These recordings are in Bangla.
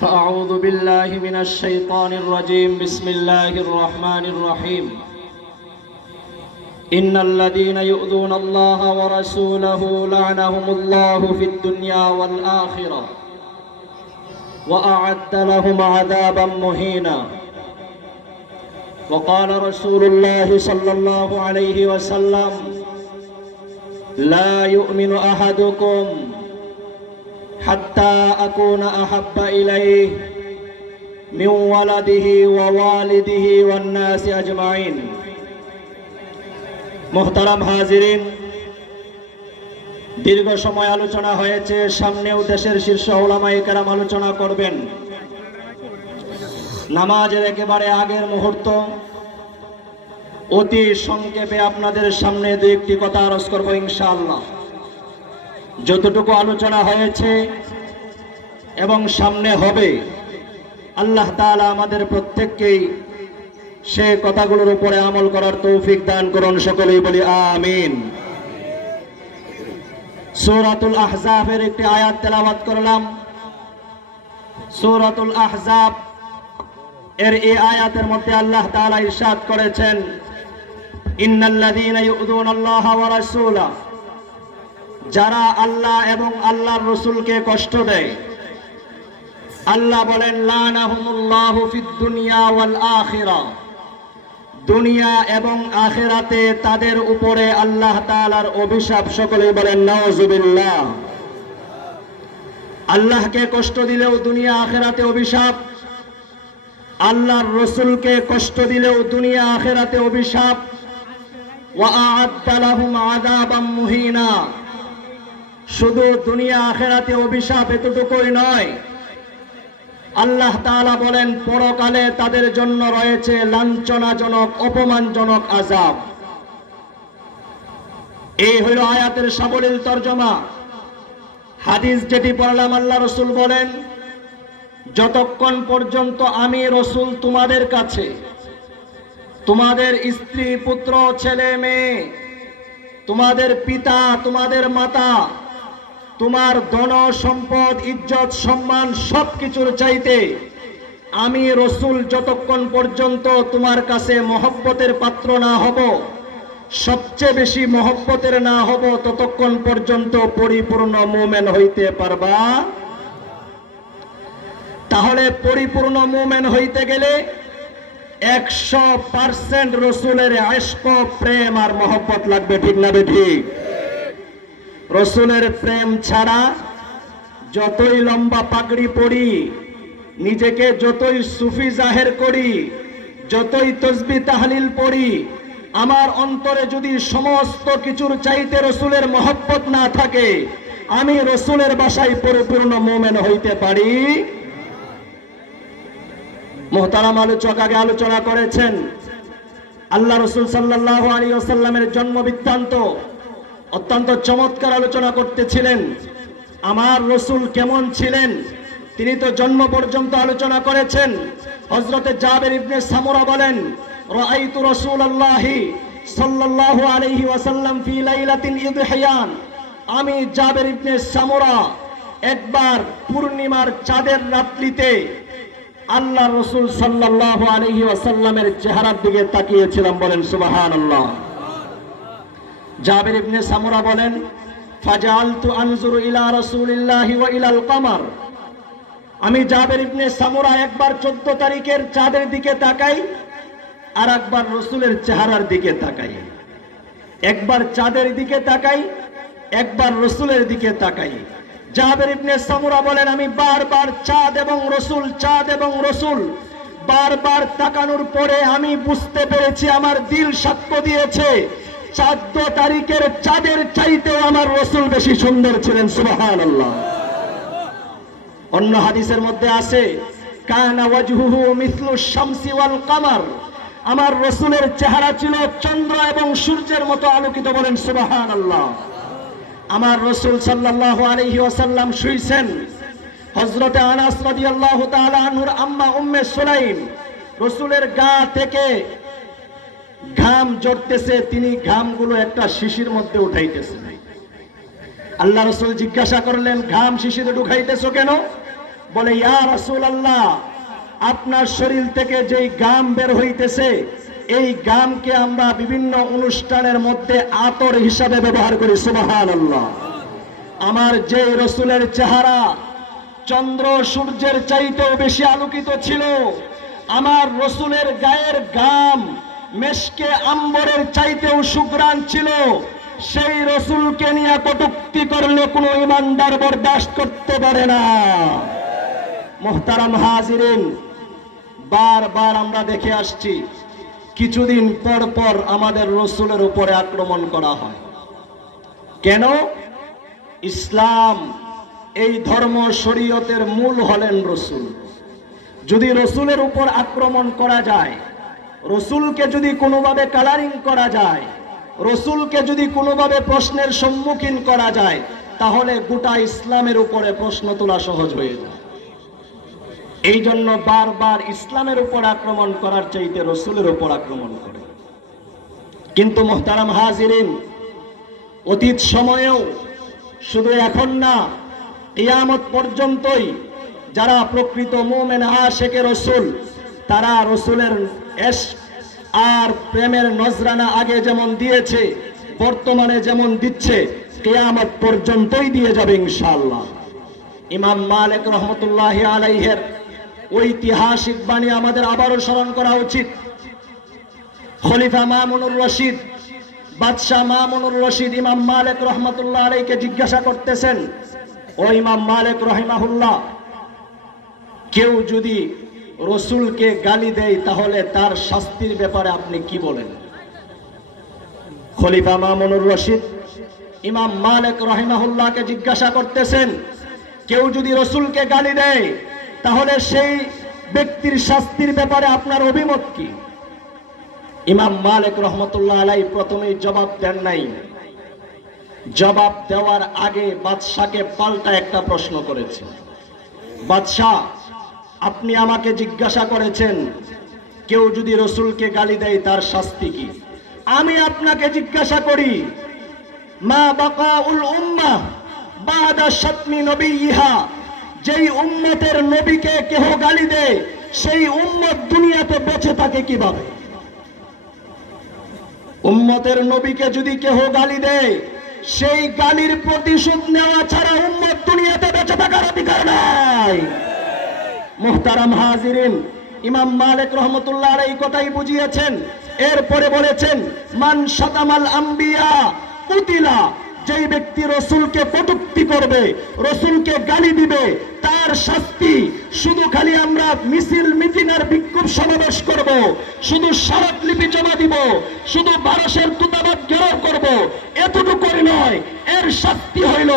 فأعوذ بالله من الشيطان الرجيم. بسم الله الرحمن الرحيم. إن الذين يؤذون الله ورسوله لعنهم الله في الدنيا والآخرة وأعد لهم عذابا مهينا. وقال رسول الله صلى الله عليه وسلم: لا يؤمن أحدكم حتى أكون أحب إليه من ولده ووالده والناس أجمعين. মোহতারাম হাজিরিন, দীর্ঘ সময় আলোচনা হয়েছে, সামনেও দেশের শীর্ষ উলামায়ে কেরাম আলোচনা করবেন। নামাজের একেবারে আগের মুহূর্ত, অতি সংক্ষেপে আপনাদের সামনে দু একটি কথা আরজ করব ইনশাআল্লাহ। যতটুকু আলোচনা হয়েছে এবং সামনে হবে, আল্লাহ তাআলা আমাদের প্রত্যেককেই সে কথাগুলোর উপরে আমল করার তৌফিক দান করুন। সকলেই বলি আমিন। সূরাতুল আহজাবের একটি আয়াত তেলাওয়াত করলাম। সূরাতুল আহজাব এর এই আয়াতের মধ্যে আল্লাহ তাআলা ইরশাদ করেছেন, ইন্নাল্লাযীনা ইউযুনাল্লাহা ওয়া রাসূলাহু, যারা আল্লাহ এবং আল্লাহর রাসূলকে কষ্ট দেয়, আল্লাহ বলেন লানাহুমুল্লাহু ফিদ দুনিয়া ওয়াল আখিরা, দুনিয়া এবং আখিরাতে তাদের উপরে আল্লাহ তাআলার অভিশাপ। সকলে বলেন নাউযুবিল্লাহ। আল্লাহকে কষ্ট দিলেও দুনিয়া আখিরাতে অভিশাপ, আল্লাহর রাসূলকে কষ্ট দিলেও দুনিয়া আখিরাতে অভিশাপ। ওয়া আ'আদ্দা লাহুম আযাবাম মুহিনা, শুধু দুনিয়া আখিরাতে অভিশাপ এতটুকুই নয়, আল্লাহ তাআলা বলেন পরকালে তাদের জন্য রয়েছে লাঞ্ছনাজনক, অপমানজনক আযাব। এই হলো আয়াতের সাবলীল তরজমা। হাদিস যেটি পড়লাম, আল্লাহ রাসূল বলেন, যতক্ষণ পর্যন্ত আমি রাসূল তোমাদের কাছে, তোমাদের স্ত্রী, পুত্র, ছেলে মেয়ে, তোমাদের পিতা, তোমাদের মাতা, তোমার ধন সম্পদ, ইজ্জত, সম্মান সবকিছুর চাইতে আমি রাসূল যতক্ষণ পর্যন্ত তোমার কাছে মহব্বতের পাত্র না হব, সবচেয়ে বেশি মহব্বতের না হব, ততক্ষণ পর্যন্ত পরিপূর্ণ মুমিন হইতে পারবা। তাহলে পরিপূর্ণ মুমিন হইতে গেলে 100% রাসূলের ইশক, প্রেম আর মহব্বত লাগবে। ঠিক না ঠিক? রাসূলের প্রেম ছাড়া যতই লম্বা পাগড়ি পরি, নিজেকে যতই সুফি জাহের করি, যতই তাসবিহ তাহলিল পড়ি, আমার অন্তরে যদি সমস্ত কিছুর চাইতে রাসূলের মহব্বত না থাকে, আমি রাসূলের বাসায় পরিপূর্ণ মুমিন হইতে পারি। মুহতারাম আলোচক আগে আলোচনা করেছেন আল্লাহ রাসূল সাল্লাল্লাহু আলাইহি ওয়াসাল্লামের জন্ম বৃত্তান্ত, অত্যন্ত চমৎকার আলোচনা করতেছিলেন। আমার রাসূল কেমন ছিলেন তিনি তো জন্ম পর্যন্ত আলোচনা করেছেন। হযরতে জাবের ইবনে সামুরা বলেন, রাআইতু রাসূলুল্লাহি সাল্লাল্লাহু আলাইহি ওয়াসাল্লাম ফি লাইলাতিন ইদহিয়ান, আমি জাবের ইবনে সামুরা একবার পূর্ণিমার চাঁদের রাত্রিতে আল্লাহ রাসূল সাল্লাল্লাহু আলাইহি ওয়াসাল্লামের চেহারার দিকে তাকিয়েছিলাম। বলেন সুবহানাল্লাহ। জাবের ইবনে সামুরা বলেন, ফাজালতু আনজুরু ইলা রাসূলিল্লাহি ওয়া ইলাল কমার, আমি জাবের ইবনে সামুরা একবার 14 তারিখের চাঁদের দিকে তাকাই, আর একবার রাসূলের চেহারার দিকে তাকাই। একবার চাঁদের দিকে তাকাই, একবার রাসূলের দিকে তাকাই। জাবের ইবনে সামুরা বলেন, আমি বারবার চাঁদ এবং রাসূল, চাঁদ এবং রাসূল বারবার তাকানোর পরে আমি বুঝতে পেরেছি, আমার দিল সাক্ষ্য দিয়েছে 14 তারিখের চাঁদের চাইতেও আমার রাসূল বেশি সুন্দর ছিলেন। সুবহানাল্লাহ। অন্য হাদিসের মধ্যে আছে, কানা ওয়াজহুহু মিসলু শামসি ওয়াল কমার, আমার রাসূলের চেহারা ছিল চন্দ্র এবং সূর্যের মতো আলোকিত। বলেন সুবহানাল্লাহ। আমার রাসূল সাল্লাল্লাহু আলাইহি ওয়াসাল্লাম শুইছেন, হযরতে আনাস রাদিয়াল্লাহু তাআলা আনহুর আম্মা উম্মে সুলাইম রাসূলের গা থেকে ঘাম ঝরতেছে, তিনি ঘামগুলো একটা শিশির মধ্যে উঠাইতেছেন। আল্লাহ রাসূল জিজ্ঞাসা করলেন, ঘাম শিশিরে ঢুকাইতেছো কেন? বলে, ইয়া রাসূলুল্লাহ, আপনার শরীর থেকে যেই গাম বের হইতেছে, এই গামকে আমরা বিভিন্ন অনুষ্ঠানের মধ্যে আতর হিসাবে ব্যবহার করি। সুবহানাল্লাহ। আমার যে রসুলের চেহারা চন্দ্র সূর্যের চাইতেও বেশি আলোকিত ছিল, আমার রসুলের গায়ের গাম মেশকে আম্বরের চাইতেও সুঘ্রাণ ছিল, সেই রসুলকে নিয়ে কটূক্তি করলে কোনো ইমানদার বরদাস্ত করতে পারে না। মুহতারাম হাজিরিন, বারবার আমরা দেখে আসছি, কিছুদিন পর পর আমাদের রসুলের উপরে আক্রমণ করা হয়। কেন? ইসলাম, এই ধর্ম শরীয়তের মূল হলেন রসুল। যদি রসুলের উপর আক্রমণ করা যায়, রসুলকে যদি কোনোভাবে কালারিং করা যায়, রসুলকে যদি কোনোভাবে প্রশ্নের সম্মুখীন করা যায়, তাহলে গোটা ইসলামের উপরে প্রশ্ন তোলা সহজ হয়ে যায়। এই জন্য বারবার ইসলামের উপর আক্রমণ করার চাইতে রসুলের উপর আক্রমণ করে। কিন্তু মুহতারাম হাজিরিন, অতীত সময়েও, শুধু এখন না, কিয়ামত পর্যন্তই যারা প্রকৃত মুমিন আশিকে রসুল, তারা রসুলের ইশক আর প্রেমের নজরানা আগে যেমন দিয়েছে, বর্তমানে যেমন দিচ্ছে, কিয়ামত পর্যন্তই দিয়ে যাবে ইনশাআল্লাহ। ইমাম মালিক রহমতুল্লাহি আলাইহির ঐতিহাসিক বাণী আমাদের আবারও স্মরণ করা উচিত। খলিফা মামুনুর রশিদ, বাদশাহ মামুনুর রশিদ ইমাম মালিক রহমতুল্লাহ আলাইহিকে জিজ্ঞাসা করতেছেন, ও ইমাম মালিক রহিমাহুল্লাহ, কেউ যদি রসুলকে গালি দেয় তাহলে তার শাস্তির ব্যাপারে আপনি কি বলেন? খলিফা মামুনুর রশিদ ইমাম মালিক রহিমাহুল্লাহকে জিজ্ঞাসা করতেছেন, কেউ যদি রসুলকে গালি দেয় তাহলে সেই ব্যক্তির শাস্তির ব্যাপারে আপনার অভিমত কি? ইমাম মালিক রহমতুল্লাহ আলাইহি প্রথমেই জবাব দেন নাই। জবাব দেওয়ার আগে বাদশাকে পাল্টা একটা প্রশ্ন করেছে। বাদশাহ, আপনি আমাকে জিজ্ঞাসা করেছেন কেউ যদি রসুলকে গালি দেয় তার শাস্তি কি? আমি আপনাকে জিজ্ঞাসা করি, মা বাকাউল উম্মাহ বাদা শাতমি নবিয়্যিহা, যেই উম্মতের নবীকে কেহ গালি দেয় সেই উম্মত দুনিয়াতে বেঁচে থাকে কিভাবে? উম্মতের নবীকে যদি কেহ গালি দেয়, সেই গালির প্রতিশোধ নেওয়া ছাড়া উম্মত দুনিয়াতে বেঁচে থাকার অধিকার নাই। মুহতারাম হাজিরিন, ইমাম মালিক রহমতুল্লাহ আলাইহি কথাই বুঝিয়েছেন। এরপরে বলেছেন, মান শাতামাল আম্বিয়া কুতিলা, যেই ব্যক্তি রসুলকে কটূক্তি করবে, রসুলকে গালি দিবে, তার শাস্তি শুধু খালি আমরা মিছিল মিটিং আর বিক্ষোভ সমাবেশ করব, শুধু স্মারকলিপি জমা দিব, শুধু বারসের দূতাবাস ঘেরাও করব, এতটুকুই নয়। এর শাস্তি হইল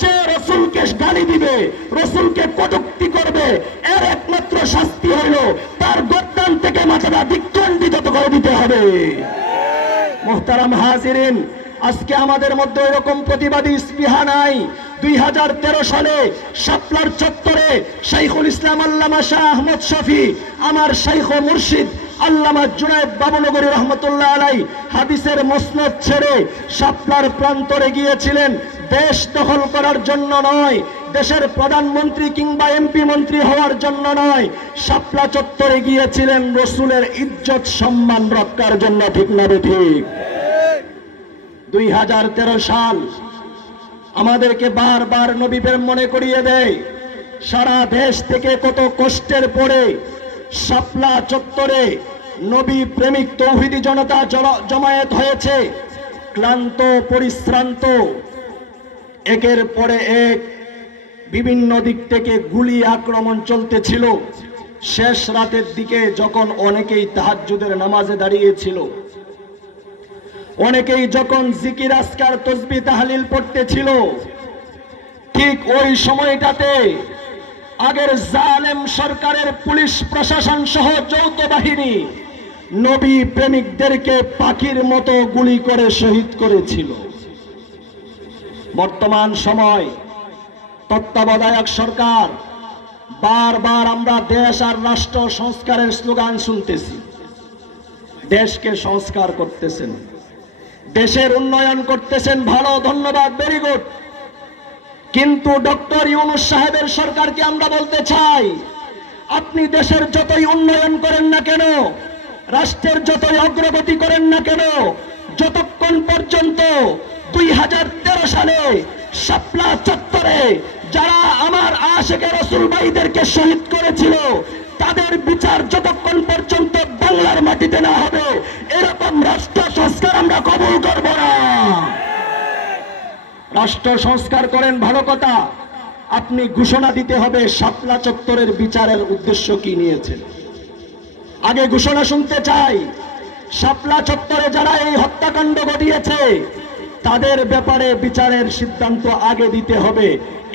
যে রসুলকে গালি দিবে, রসুলকে কটূক্তি করবে, এর একমাত্র শাস্তি হইল তার গর্দান থেকে মাথাটা দ্বিখণ্ডিত করে দিতে হবে। মুহতারাম হাজিরিন, আজকে আমাদের মধ্যে এরকম প্রতিবাদী স্পৃহা নাই। 2013 সালে শাপলার চত্বরে শাইখুল ইসলাম আল্লামা শাহ আহমদ শফি, আমার শাইখ ও মুর্শিদ আল্লামা জুনায়েদ বাবুনগরী রহমতুল্লাহ আলাইহি হাদিসের মসনদ ছেড়ে শাপলার প্রান্তরে গিয়েছিলেন। দেশ দখল করার জন্য নয়, দেশের প্রধানমন্ত্রী কিংবা এমপি মন্ত্রী হওয়ার জন্য নয়, শাপলা চত্বরে গিয়েছিলেন রসুলের ইজ্জত সম্মান রক্ষার জন্য। ঠিক না ঠিক? 2013 সাল আমাদেরকে বারবার নবী প্রেম মনে করিয়ে দেয়। সারা দেশ থেকে কত কষ্টের পরে শাপলা চত্বরে নবী প্রেমিক তৌহিদি জনতা জমায়েত হয়েছে, ক্লান্ত পরিশ্রান্ত, একের পরে এক বিভিন্ন দিক থেকে গুলি আক্রমণ চলতেছিল। শেষ রাতের দিকে যখন অনেকেই তাহাজ্জুদের নামাজে দাঁড়িয়েছিল, অনেকেই যখন জিকির আজকার তসবিহ তাহলিল পড়তেছিল, ঠিক ওই সময়টাতে আগের জালেম সরকারের পুলিশ প্রশাসন সহ যৌথ বাহিনী নবী প্রেমিকদেরকে পাখির মতো গুলি করে শহীদ করেছিল। বর্তমান সময় তত্ত্বাবধায়ক সরকার, বারবার আমরা দেশ আর রাষ্ট্র সংস্কারের স্লোগান শুনতেছি। দেশকে সংস্কার করতেছেন, দেশের উন্নয়ন করতেছেন, ভালো, ধন্যবাদ, ভেরি গুড। কিন্তু ডক্টর ইউনূস সাহেবের সরকারকে আমরা বলতে চাই, আপনি দেশের যতই উন্নয়ন করেন না কেন, রাষ্ট্রের যতই অগ্রগতি করেন না কেন, যতক্ষণ পর্যন্ত 2013 সালে শাপলা চত্বরে যারা আমার আশিকে রাসূল ভাইদেরকে শহীদ করেছিল, তাদের বিচার যতক্ষণ পর্যন্ত বাংলার মাটিতে না হবে, এরকম রাষ্ট্র সংস্কার আমরা কবুল করব না। রাষ্ট্র সংস্কার করেন ভালো কথা, আপনি ঘোষণা দিতে হবে শাপলা চত্বরের বিচারের উদ্দেশ্য কি নিয়েছেন। আগে ঘোষণা শুনতে চাই, শাপলা চত্বরে যারা এই হত্যাকাণ্ড ঘটিয়েছে তাদের ব্যাপারে বিচারের সিদ্ধান্ত আগে দিতে হবে,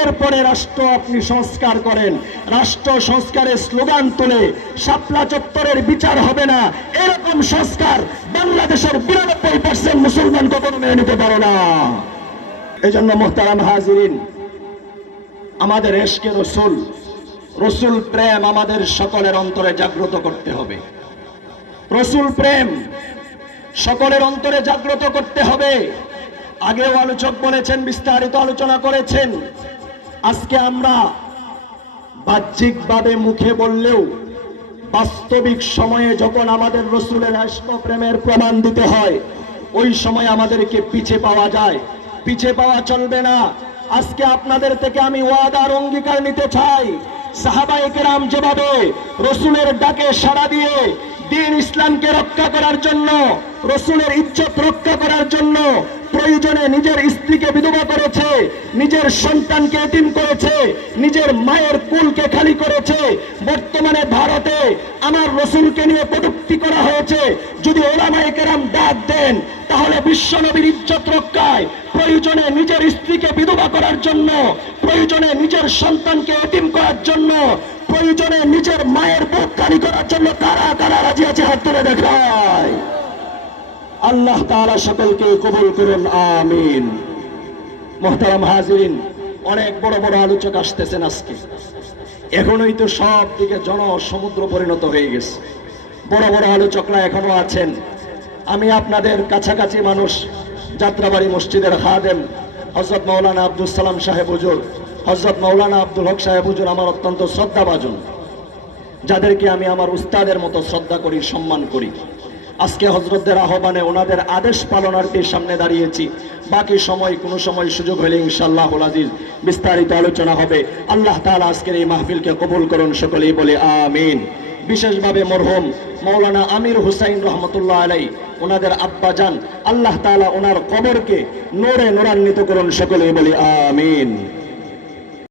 এরপরে রাষ্ট্র আপনি সংস্কার করেন। রাষ্ট্র সংস্কারের স্লোগান তুলে শাপলা চত্বরের বিচার হবে না, এরকম সংস্কার বাংলাদেশের 92% মুসলমান কখনো মেনে নিতে পারে না। এই জন্য মোহতারাম হাজিরিন, আমাদের এশকে রসুল, রসুল প্রেম আমাদের সকলের অন্তরে জাগ্রত করতে হবে। রসুল প্রেম সকলের অন্তরে জাগ্রত করতে হবে। আগেও আলোচক বলেছেন, বিস্তারিত আলোচনা করেছেন। আজকে আমরা বাহ্যিকভাবে মুখে বললেও বাস্তবিক সময়ে যখন আমাদের রসুলের ইশক প্রেমের প্রমাণ দিতে হয়, ওই সময় আমাদেরকে পিছে পাওয়া যায়। পিছে পাওয়া চলবে না। আজকে আপনাদের থেকে আমি ওয়াদার অঙ্গীকার নিতে চাই, সাহাবায়ে কেরাম যেভাবে রসুলের ডাকে সাড়া দিয়ে দ্বীন ইসলামকে রক্ষা করার জন্য, রসুলের ইজ্জত রক্ষা করার জন্য প্রয়োজনে নিজের স্ত্রীকে বিধবা করেছে, নিজের সন্তানকে এতিম করেছে, নিজের মায়ের কুলকে খালি করেছে। বর্তমানে ভারতে আমার রসুলকে নিয়ে কটূক্তি করা হয়েছে। যদি উলামায়ে কেরাম ডাক দেন, তাহলে বিশ্বনবীর ইজ্জত রক্ষায় প্রয়োজনে নিজের স্ত্রীকে বিধবা করার জন্য, প্রয়োজনে নিজের সন্তানকে এতিম করার জন্য, প্রয়োজনে নিজের মায়ের বুক খালি করার জন্য কারা কারা রাজি আছে হাত তুলে দেখায়। আল্লাহ তাআলা সকলকে কবুল করুন, আমিন। মুহতারাম হাজিরিন, অনেক বড় বড় আলোচক আসতেছেন আজকে। এখনোই তো সব দিকে জনসমুদ্র পরিণত হয়ে গেছে। বড় বড় আলোচকরা এখনো আছেন। আমি আপনাদের কাছাকাছি মানুষ, যাত্রাবাড়ি মসজিদের খাদেম হযরত মাওলানা আব্দুল সালাম সাহেব হুজুর, হযরত মাওলানা আব্দুল হক সাহেব হুজুর আমার অত্যন্ত শ্রদ্ধাভাজন, যাদেরকে আমি আমার উস্তাদের মতো শ্রদ্ধা করি, সম্মান করি। আজকে হযরতদের আহ্বানে ওনাদের আদেশ পালনার্থীর সামনে দাঁড়িয়েছি। বাকি সময় কোনো সময় সুযোগ হলে ইনশাআল্লাহুল আজিজ বিস্তারিত আলোচনা হবে। আল্লাহ তাআলা আজকের এই মাহফিলকে কবুল করুন, সকলেই বলে আমিন। বিশেষভাবে মরহুম মাওলানা আমির হুসাইন রহমতুল্লাহ আলাই, ওনাদের আব্বা জান, আল্লাহ তাআলা ওনার কবরকে নূরে নূরান্বিত করুন, সকলেই বলে আমিন।